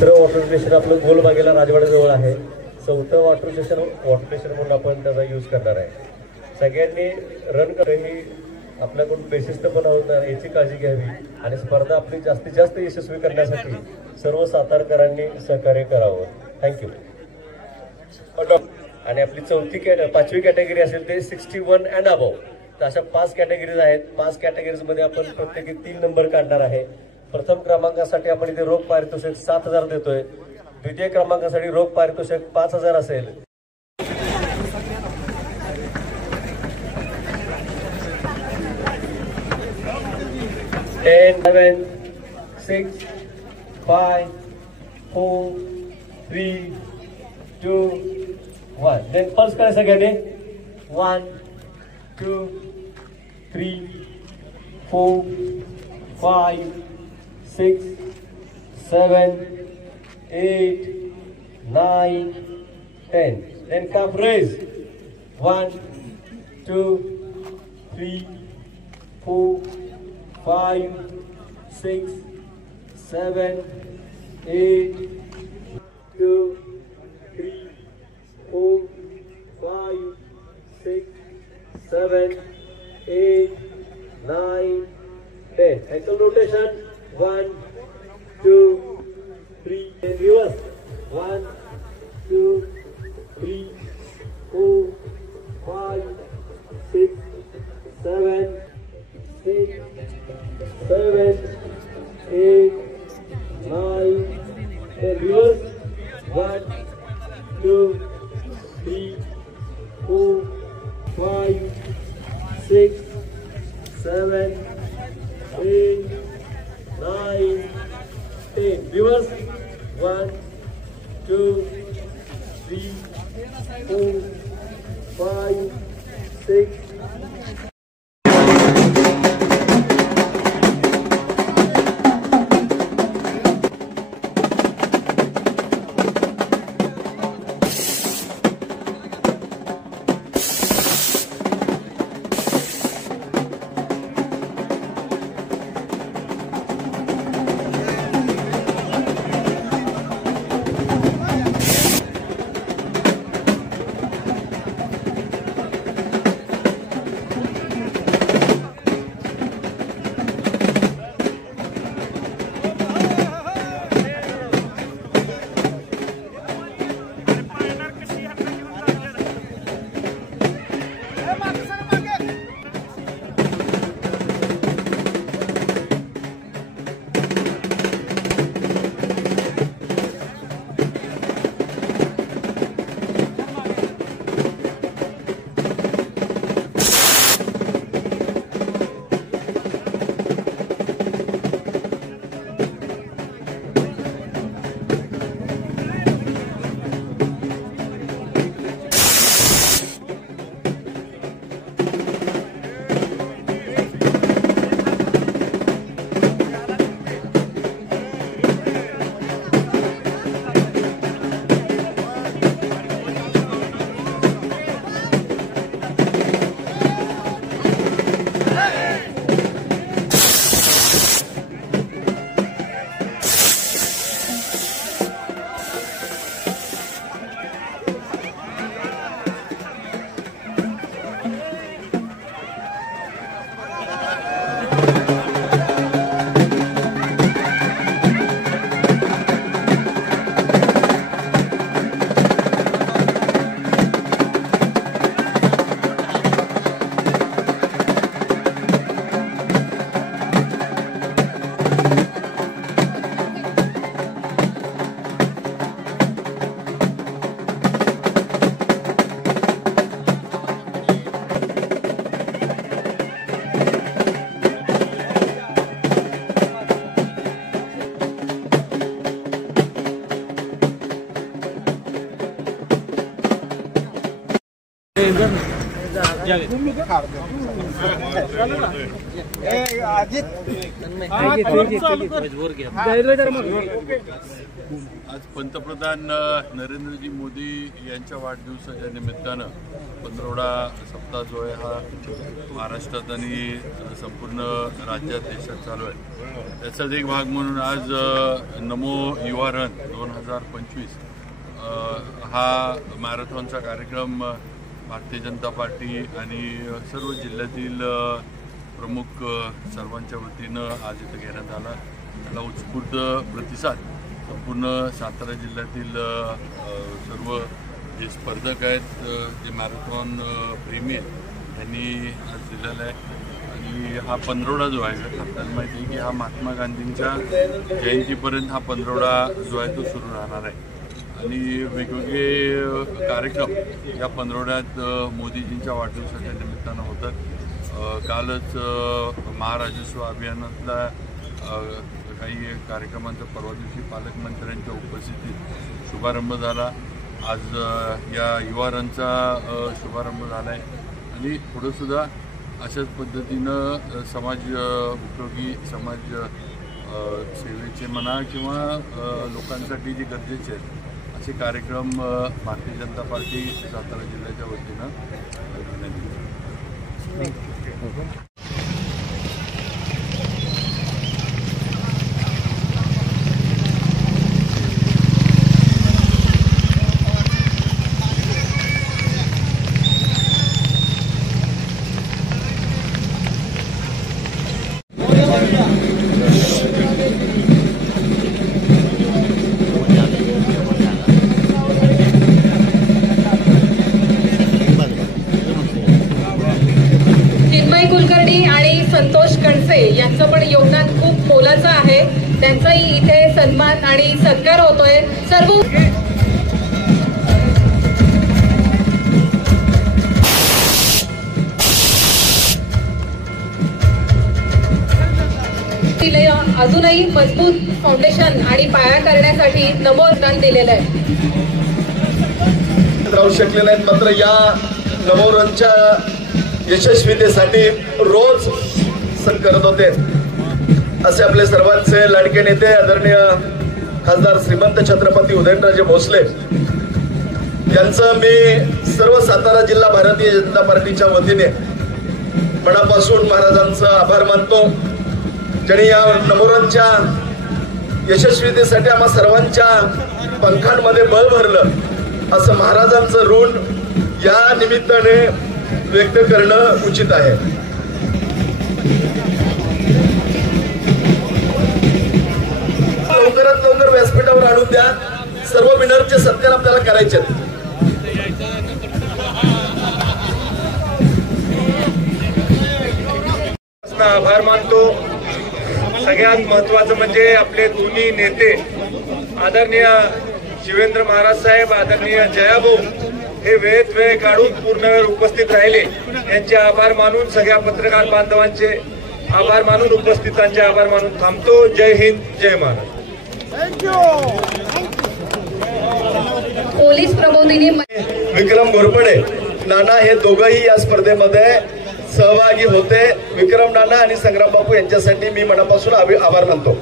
तिसरं water station आपलं गोलबागेला राजवाड्याजवळ आहे. चौथं वॉटर स्टेशन म्हणून आपण त्याचा यूज करणार आहे. सगळ्यांनी रन करणं ही आपल्याकडून बेशिस्तपणा होत याची काळजी घ्यावी आणि स्पर्धा आपली जास्तीत जास्त यशस्वी करण्यासाठी सर्व सातारकरांनी सहकार्य करावं. थँक्यू. आणि आपली पाचवी कॅटेगरी असेल ते 61 अँड अबव. तर अशा 5 कॅटेगरीज आहेत. 5 कॅटेगरीज मध्ये आपण प्रत्येकी 3 नंबर काढणार आहे. प्रथम क्रमांकासाठी आपण इथे रोख पारितोषिक 7,000 देतोय. द्वितीय क्रमांकासाठी रोख पारितोषिक 5,000 असेल. 10, 7, 6, 5, 4, 3, 2, 1. Then first करा सगळ्यांनी. 1, 2, 3, 4, 5, 6, 7, 8, 9, 10. Then calf raise. 1, 2, 3, 4, 5, 6, 7, 8, 2, 3, 4, 5, 6, 7, 8, 9, 10. Ankle rotation. 1, 2, 3. And reverse. 1, 2, 3, 4, 5, 6, 7, 8, 9, and reverse. 1, 2, 3, 4, 5, 6, 7, 8, 9, 10. Reverse. 1, 2, 3, 4, 5, 6. आज पंतप्रधान नरेंद्रजी मोदी यांच्या वाढदिवसाच्या निमित्तानं पंधरवडा सप्ताह जो आहे हा महाराष्ट्रात आणि संपूर्ण राज्यात देशात चालू आहे। त्याचाच एक भाग म्हणून आज नमो युवा रन 2025 हा मॅरेथॉनचा कार्यक्रम भारतीय जनता पार्टी आणि सर्व जिल्ह्यातील प्रमुख सर्वांच्या वतीनं आज इथं घेण्यात आला। त्याला उत्स्फूर्त प्रतिसाद संपूर्ण सातारा जिल्ह्यातील सर्व जे स्पर्धक आहेत, जे मॅरेथॉन प्रेमी आहेत त्यांनी आज दिलेला आहे। आणि हा पंधरवडा जो आहे आपल्याला माहिती आहे की हा महात्मा गांधींच्या जयंतीपर्यंत हा पंधरवडा जो आहे तो सुरू राहणार आहे आणि वेगवेगळे कार्यक्रम या पंधरवड्यात मोदीजींच्या वाढदिवसाच्या निमित्तानं होतात। कालच महाराजस्व अभियानातला काही कार्यक्रमांचा परवा दिवशी पालकमंत्र्यांच्या उपस्थितीत शुभारंभ झाला। आज या युवा रनचा शुभारंभ झाला आहे आणि पुढंसुद्धा अशाच पद्धतीनं समाज उपयोगी समाज सेवेचे म्हणा किंवा लोकांसाठी जे गरजेचे आहेत असे कार्यक्रम भारतीय जनता पार्टी सातारा जिल्ह्याच्या वतीनं घेण्यात येतील। कुलकर्णी आणि संतोष कणसे यांचं पण योगदान खूप मोलाचं आहे। त्यांचाही इथे सन्मान आणि सत्कार होतोय। सर्व अजूनही मजबूत फाउंडेशन आणि पाया करण्यासाठी नमो रन दिलेलं आहे। राहू शकले नाहीत, मात्र या नमो रनच्या यशस्वीतेसाठी रोज सण करत होते। असे आपले सर्वांचे लाडके नेते आदरणीय खासदार श्रीमंत छत्रपती उदयनराजे भोसले यांचं मी सर्व सातारा जिल्हा भारतीय जनता पार्टीच्या वतीने मनापासून महाराजांचं आभार मानतो, ज्यांनी या नमोरनच्या यशस्वीतेसाठी आम्हा सर्वांच्या पंखांमध्ये बळ भरलं असं महाराजांचं ऋण या निमित्ताने व्यक्त करणं उचित आहे। लवकरात लवकर व्यासपीठावर आणून द्या, सर्व विनरचे सत्कार आपल्याला करायचे। आभार मानतो। सगळ्यात महत्वाचं म्हणजे आपले दोन्ही नेते आदरणीय शिवेंद्र महाराज साहेब, आदरणीय जयाभाऊ हे वेळेत वेळ काढून पूर्ण वेळ उपस्थित राहिले। यांचे आभार मानून सगळ्या पत्रकार बांधवांचे आभार मानून उपस्थितांचे आभार मानून थांबतो। जय हिंद, जय महाराष्ट्र। पोलीस प्रबोधिनी विक्रम घोरपडे नाना हे दोघंही या स्पर्धेमध्ये सहभागी होते। विक्रम नाना आणि संग्राम बापू यांच्यासाठी मी मनापासून आभार मानतो।